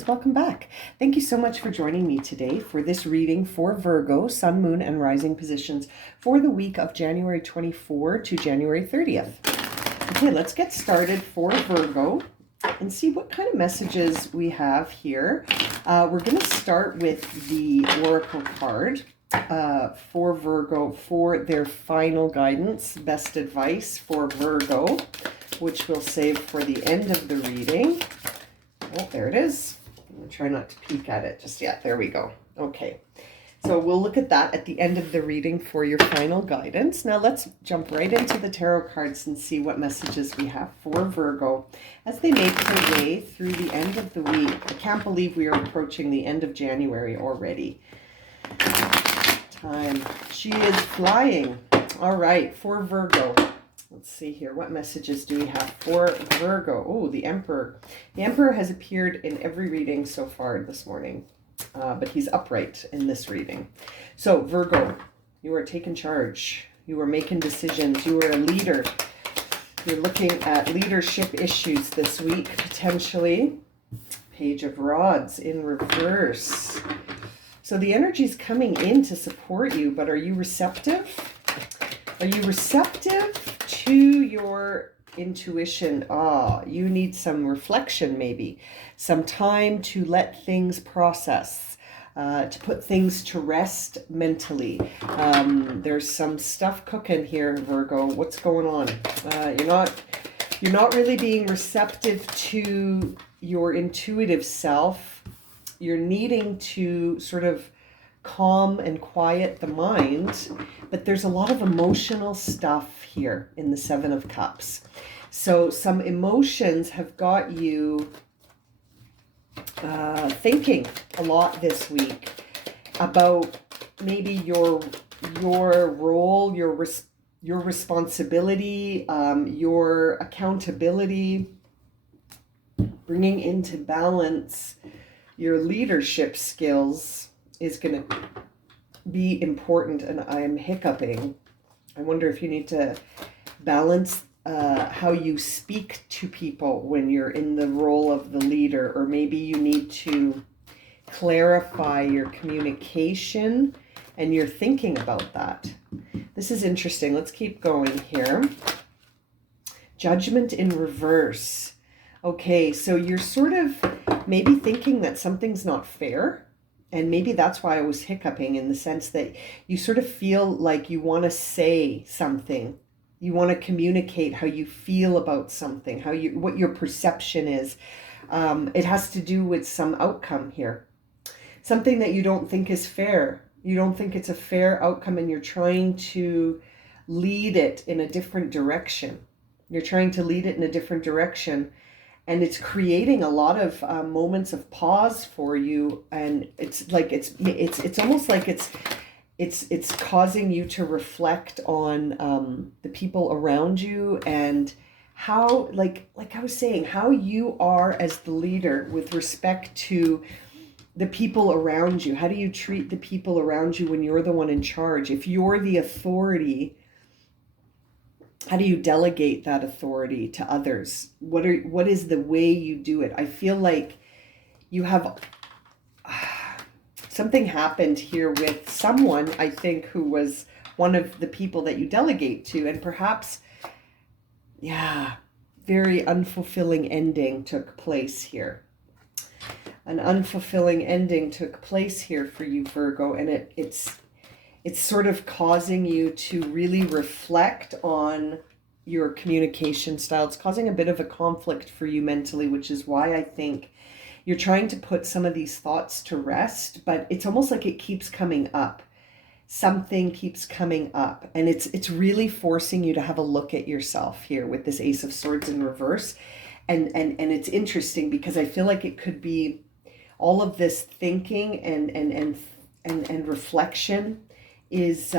friends, welcome back. Thank you so much for joining me today for this reading for Virgo, Sun, Moon, and Rising positions for the week of January 24 to January 30th. Okay, let's get started for Virgo and see what kind of messages we have here. We're going to start with the Oracle card for Virgo for their final guidance, best advice for Virgo, which we'll save for the end of the reading. Oh, there it is. I'm going to try not to peek at it just yet. There we go. Okay. So we'll look at that at the end of the reading for your final guidance. Now let's jump right into the tarot cards and see what messages we have for Virgo as they make their way through the end of the week. I can't believe we are approaching the end of January already. Time. She is flying. All right, for Virgo. Let's see here. What messages do we have for Virgo? Oh, the Emperor. The Emperor has appeared in every reading so far this morning, but he's upright in this reading. So, Virgo, you are taking charge. You are making decisions. You are a leader. You're looking at leadership issues this week, potentially. Page of Rods in reverse. So the energy is coming in to support you, but are you receptive? Are you receptive to your intuition? You need some reflection, maybe some time to let things process, to put things to rest mentally. There's some stuff cooking here, Virgo. What's going on? You're not really being receptive to your intuitive self. You're needing to sort of calm and quiet the mind, but there's a lot of emotional stuff here in the Seven of Cups. So some emotions have got you thinking a lot this week about maybe your role, your responsibility, your accountability, bringing into balance your leadership skills is going to be important. And I am hiccuping. I wonder if you need to balance how you speak to people when you're in the role of the leader, or maybe you need to clarify your communication and your thinking about that. This is interesting. Let's keep going here. Judgment in reverse. Okay, so you're sort of maybe thinking that something's not fair. And maybe that's why I was hiccuping, in the sense that you sort of feel like you want to say something. You want to communicate how you feel about something, what your perception is. It has to do with some outcome here. Something that you don't think is fair. You don't think it's a fair outcome, and you're trying to lead it in a different direction. You're trying to lead it in a different direction. And it's creating a lot of moments of pause for you, and it's like it's almost like it's causing you to reflect on the people around you, and how, like I was saying, how you are as the leader with respect to the people around you. How do you treat the people around you when you're the one in charge? If you're the authority, how do you delegate that authority to others? What is the way you do it? I feel like you have something happened here with someone, I think, who was one of the people that you delegate to, and perhaps, very unfulfilling ending took place here. An unfulfilling ending took place here for you, Virgo, and it's sort of causing you to really reflect on your communication style. It's causing a bit of a conflict for you mentally, which is why I think you're trying to put some of these thoughts to rest, but it's almost like it keeps coming up. Something keeps coming up, and it's really forcing you to have a look at yourself here with this Ace of Swords in reverse. And it's interesting because I feel like it could be all of this thinking and reflection is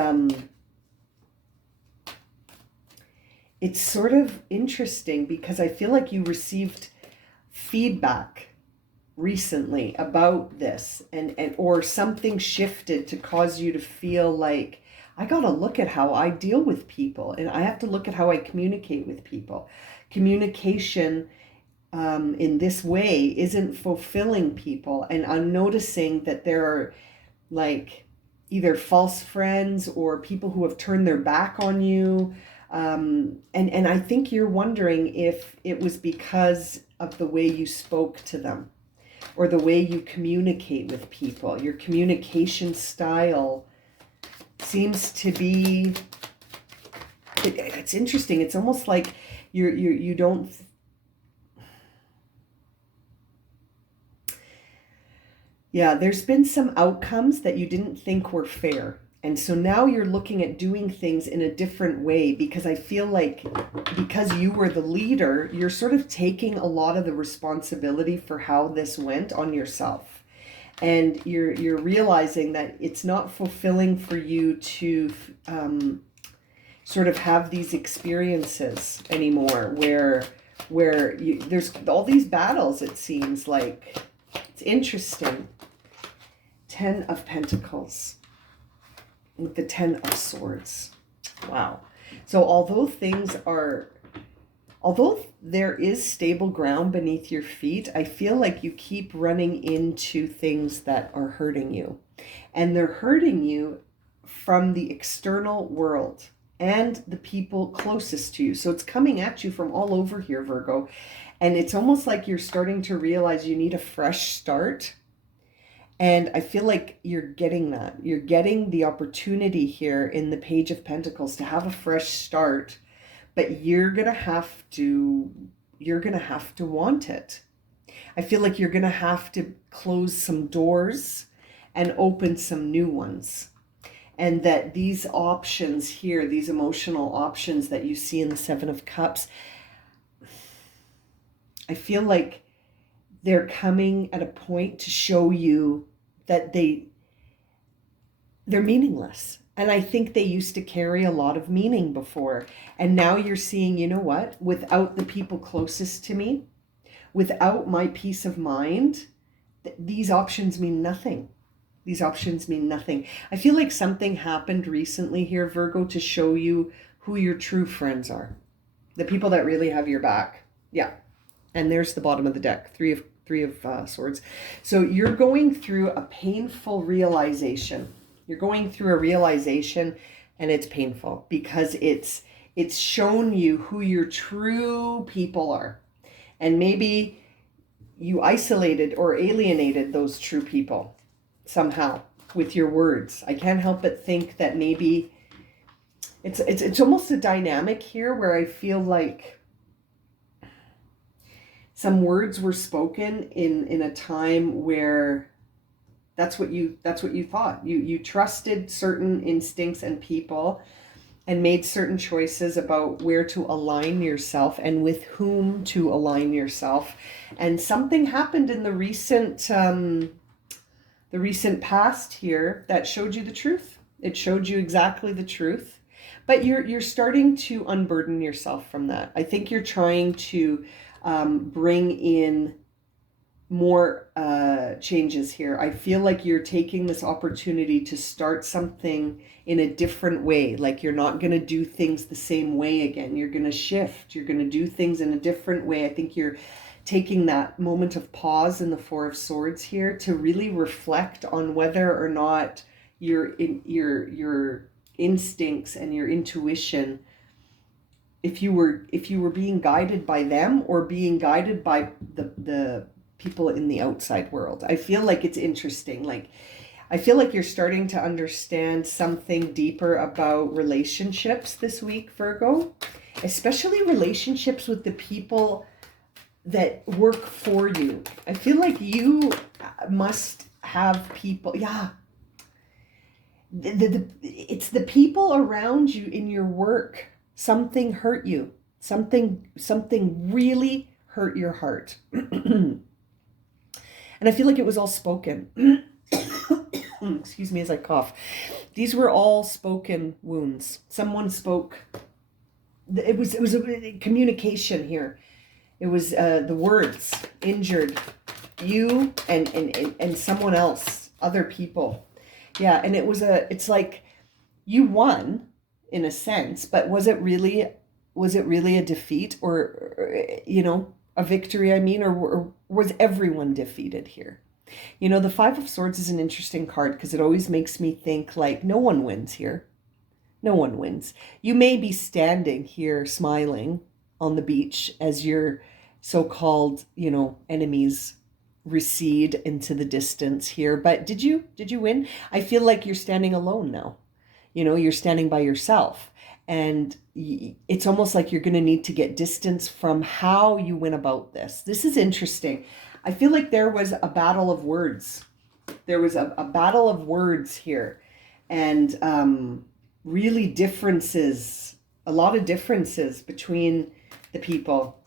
it's sort of interesting because I feel like you received feedback recently about this, and or something shifted to cause you to feel like, I got to look at how I deal with people, and I have to look at how I communicate with people. Communication in this way isn't fulfilling people. And I'm noticing that there are like either false friends or people who have turned their back on you. And I think you're wondering if it was because of the way you spoke to them or the way you communicate with people. Your communication style seems to be, it's interesting. It's almost like you don't, yeah, there's been some outcomes that you didn't think were fair. And so now you're looking at doing things in a different way, because I feel like because you were the leader, you're sort of taking a lot of the responsibility for how this went on yourself. And you're realizing that it's not fulfilling for you to sort of have these experiences anymore where there's all these battles, it seems like. It's interesting. 10 of Pentacles with the 10 of Swords. Wow. So although there is stable ground beneath your feet, I feel like you keep running into things that are hurting you. And they're hurting you from the external world and the people closest to you. So it's coming at you from all over here, Virgo. And it's almost like you're starting to realize you need a fresh start. And I feel like you're getting that. You're getting the opportunity here in the Page of Pentacles to have a fresh start, but you're going to have to want it. I feel like you're going to have to close some doors and open some new ones. And that these options here, these emotional options that you see in the Seven of Cups, I feel like they're coming at a point to show you that they're meaningless. And I think they used to carry a lot of meaning before. And now you're seeing, you know what? Without the people closest to me, without my peace of mind, these options mean nothing. These options mean nothing. I feel like something happened recently here, Virgo, to show you who your true friends are. The people that really have your back. Yeah. And there's the bottom of the deck, three of Swords. So you're going through a painful realization. You're going through a realization, and it's painful because it's shown you who your true people are. And maybe you isolated or alienated those true people somehow with your words. I can't help but think that maybe it's almost a dynamic here where I feel like some words were spoken in a time where that's what you thought. You trusted certain instincts and people and made certain choices about where to align yourself and with whom to align yourself. And something happened in the recent past here that showed you the truth. It showed you exactly the truth. But you're starting to unburden yourself from that. I think you're trying to bring in more changes here. I feel like you're taking this opportunity to start something in a different way. Like you're not going to do things the same way again. You're going to shift. You're going to do things in a different way. I think you're taking that moment of pause in the Four of Swords here to really reflect on whether or not your instincts and your intuition, if you were being guided by them or being guided by the people in the outside world. I feel like it's interesting. Like I feel like you're starting to understand something deeper about relationships this week, Virgo, especially relationships with the people that work for you. I feel like you must have people. Yeah. It's the people around you in your work. Something hurt you. Something really hurt your heart. And I feel like it was all spoken. Excuse me as I cough. These were all spoken wounds. Someone spoke. It was a communication here. It was the words injured you and someone else, other people. Yeah, and it's like you won in a sense, but was it really a defeat or a victory, I mean, or was everyone defeated here? You know, the Five of Swords is an interesting card because it always makes me think like no one wins here. No one wins. You may be standing here smiling on the beach as your so-called, enemies recede into the distance here, but did you win? I feel like you're standing alone now. You're standing by yourself, and it's almost like you're going to need to get distance from how you went about this. This is interesting. I feel like there was a battle of words. There was a battle of words here, and really differences, a lot of differences between the people.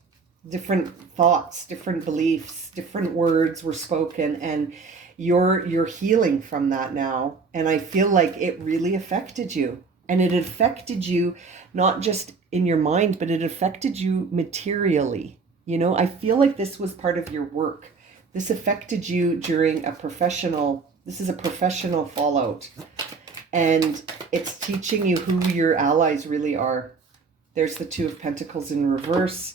Different thoughts, different beliefs, different words were spoken, and you're healing from that now. And I feel like it really affected you. And it affected you not just in your mind, but it affected you materially. I feel like this was part of your work. This affected you during this is a professional fallout. And it's teaching you who your allies really are. There's the Two of Pentacles in reverse.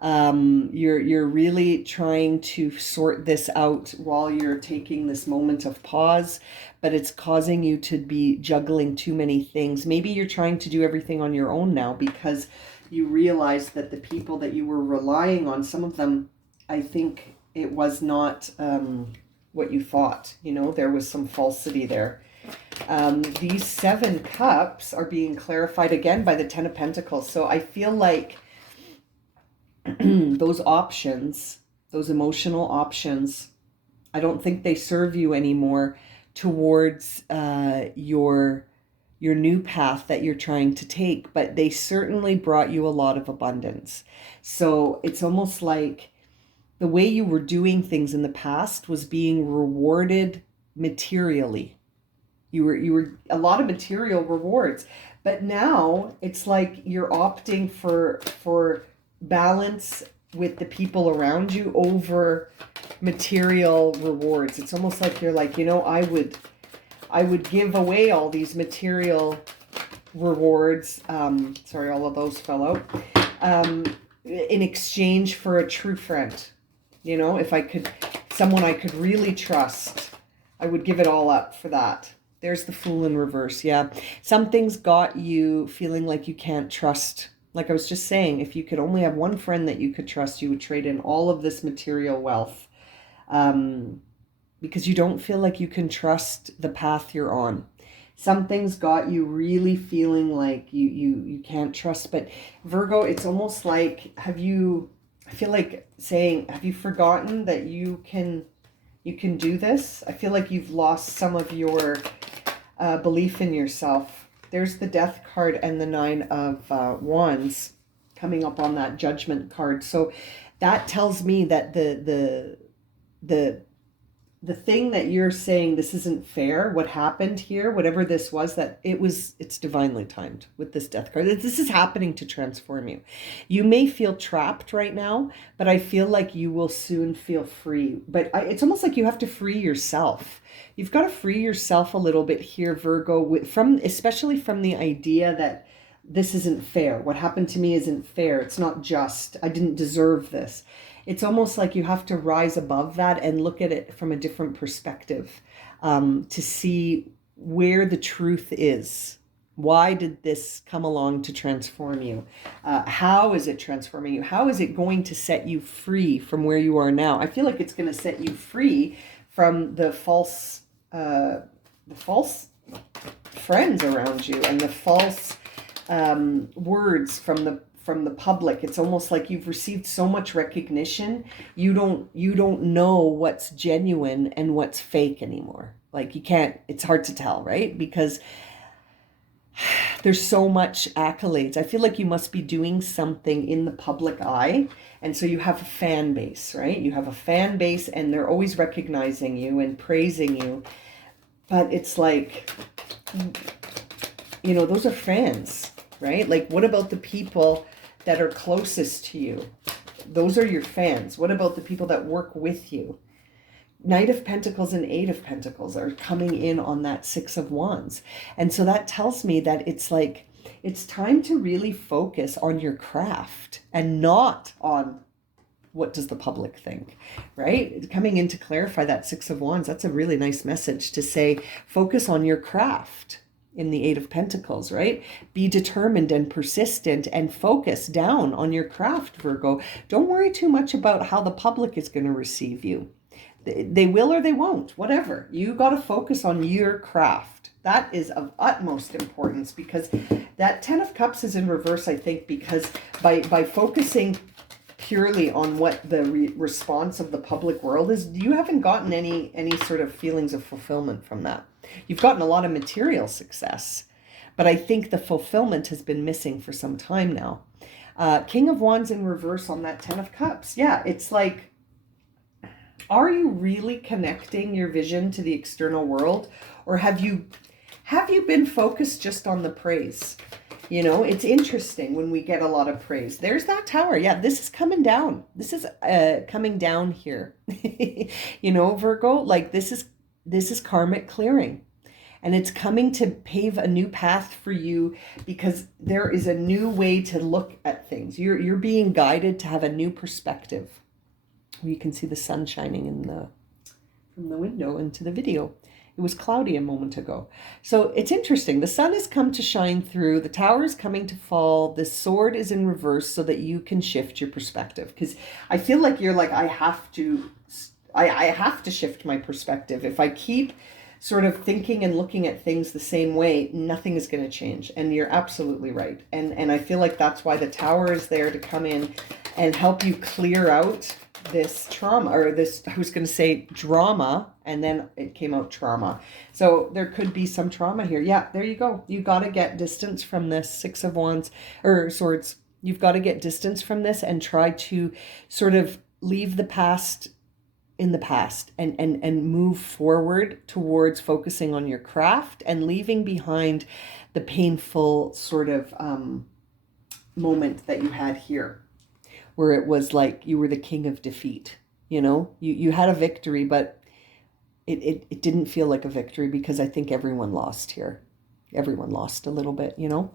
You're really trying to sort this out while you're taking this moment of pause, but it's causing you to be juggling too many things. Maybe you're trying to do everything on your own now because you realize that the people that you were relying on, some of them, I think it was not what you thought. There was some falsity there. These 7 cups are being clarified again by the 10 of Pentacles. So I feel like those options, those emotional options, I don't think they serve you anymore towards your new path that you're trying to take, but they certainly brought you a lot of abundance. So it's almost like the way you were doing things in the past was being rewarded materially. You were a lot of material rewards, but now it's like you're opting for balance with the people around you over material rewards. It's almost like you're like, I would give away all these material rewards. Sorry, all of those fell out. In exchange for a true friend. If someone I could really trust, I would give it all up for that. There's the Fool in reverse. Yeah. Something's got you feeling like you can't trust. Like I was just saying, if you could only have one friend that you could trust, you would trade in all of this material wealth, because you don't feel like you can trust the path you're on. Something's got you really feeling like you can't trust. But Virgo, it's almost like, have you forgotten that you can do this? I feel like you've lost some of your belief in yourself. There's the Death card and the 9 of Wands coming up on that Judgment card. So that tells me that the thing that you're saying, this isn't fair, what happened here, whatever this was, it's divinely timed with this Death card. This is happening to transform you. You may feel trapped right now, but I feel like you will soon feel free. But it's almost like you have to free yourself. You've got to free yourself a little bit here, Virgo, especially from the idea that this isn't fair. What happened to me isn't fair. It's not just. I didn't deserve this. It's almost like you have to rise above that and look at it from a different perspective, to see where the truth is. Why did this come along to transform you? How is it transforming you? How is it going to set you free from where you are now? I feel like it's going to set you free from the false friends around you and the false words from the public. It's almost like you've received so much recognition, you don't know what's genuine and what's fake anymore. Like it's hard to tell, right? Because there's so much accolades. I feel like you must be doing something in the public eye. And so you have a fan base, right? You have a fan base and they're always recognizing you and praising you. But it's like, those are fans, right? Like, what about the people that are closest to you? Those are your fans. What about the people that work with you? Knight of Pentacles and 8 of Pentacles are coming in on that 6 of Wands. And so that tells me that it's like, it's time to really focus on your craft and not on what does the public think, right? Coming in to clarify that Six of Wands, that's a really nice message to say, focus on your craft in the Eight of Pentacles, right? Be determined and persistent and focus down on your craft, Virgo. Don't worry too much about how the public is going to receive you. They will or they won't, whatever. You got to focus on your craft. That is of utmost importance, because that Ten of Cups is in reverse, I think, because by focusing purely on what the response of the public world is, you haven't gotten any sort of feelings of fulfillment from that. You've gotten a lot of material success, but I think the fulfillment has been missing for some time now. King of Wands in reverse on that Ten of Cups. Yeah, it's like, are you really connecting your vision to the external world, or have you been focused just on the praise? You know, it's interesting when we get a lot of praise. There's that Tower. Yeah, this is coming down. This is coming down here. You know, Virgo, like this is karmic clearing. And it's coming to pave a new path for you, because there is a new way to look at things. You're being guided to have a new perspective. You can see the sun shining from the window into the video. It was cloudy a moment ago. So it's interesting. The sun has come to shine through. The Tower is coming to fall. The Sword is in reverse so that you can shift your perspective. Because I feel like you're like, I have to shift my perspective. If I keep sort of thinking and looking at things the same way, nothing is going to change. And you're absolutely right. And I feel like that's why the Tower is there to come in and help you clear out this trauma, or this, I was going to say drama, and then it came out trauma. So there could be some trauma here. Yeah, there you go. You got to get distance from this Six of Wands or Swords. You've got to get distance from this and try to sort of leave the past in the past and move forward towards focusing on your craft and leaving behind the painful sort of moment that you had here, where it was like you were the king of defeat. You know, you had a victory, but it didn't feel like a victory, because I think everyone lost here. Everyone lost a little bit, you know?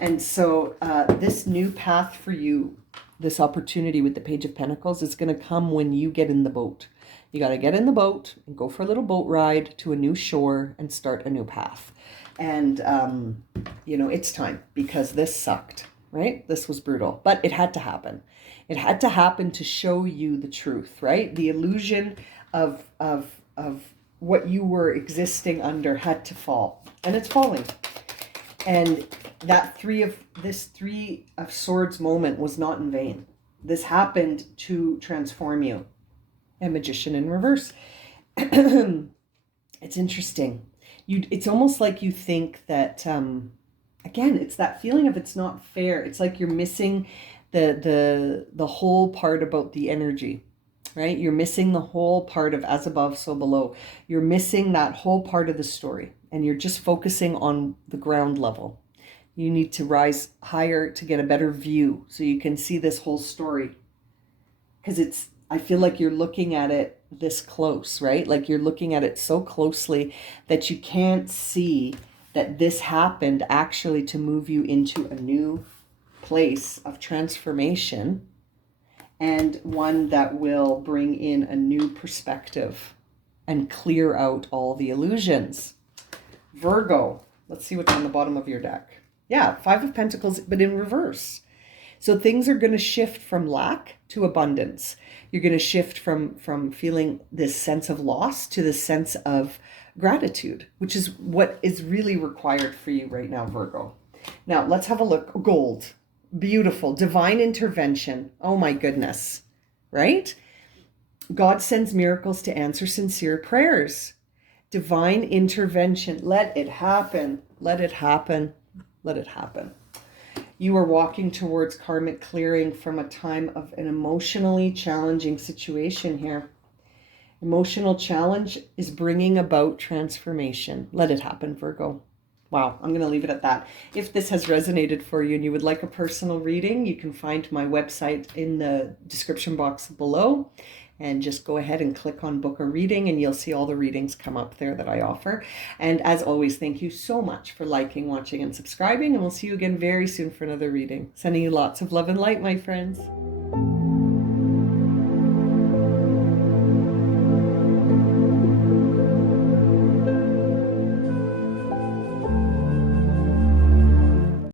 And so this new path for you, this opportunity with the Page of Pentacles, is going to come when you get in the boat. You got to get in the boat and go for a little boat ride to a new shore and start a new path. And, you know, it's time, because this sucked, right? This was brutal, but it had to happen. It had to happen to show you the truth, right? The illusion of what you were existing under had to fall, and it's falling. And that Three of Swords moment was not in vain. This happened to transform you. And Magician in reverse. It's interesting. It's almost like you think that, again, it's that feeling of it's not fair. It's like you're missing the whole part about the energy, right? You're missing the whole part of as above, so below. You're missing that whole part of the story, and you're just focusing on the ground level. You need to rise higher to get a better view so you can see this whole story. Because I feel like you're looking at it this close, right? Like you're looking at it so closely that you can't see that this happened actually to move you into a new place of transformation, and one that will bring in a new perspective and clear out all the illusions. Virgo, let's see what's on the bottom of your deck. Yeah, Five of Pentacles, but in reverse. So things are going to shift from lack to abundance. You're going to shift from feeling this sense of loss to this sense of gratitude, which is what is really required for you right now, Virgo. Now, let's have a look. Gold. Beautiful. Divine intervention. Oh my goodness. Right? God sends miracles to answer sincere prayers. Divine intervention. Let it happen. Let it happen. Let it happen. You are walking towards karmic clearing from a time of an emotionally challenging situation here. Emotional challenge is bringing about transformation. Let it happen, Virgo. Wow, I'm going to leave it at that. If this has resonated for you and you would like a personal reading, you can find my website in the description box below, and just go ahead and click on book a reading and you'll see all the readings come up there that I offer. And as always, thank you so much for liking, watching, and subscribing, and we'll see you again very soon for another reading. Sending you lots of love and light, my friends.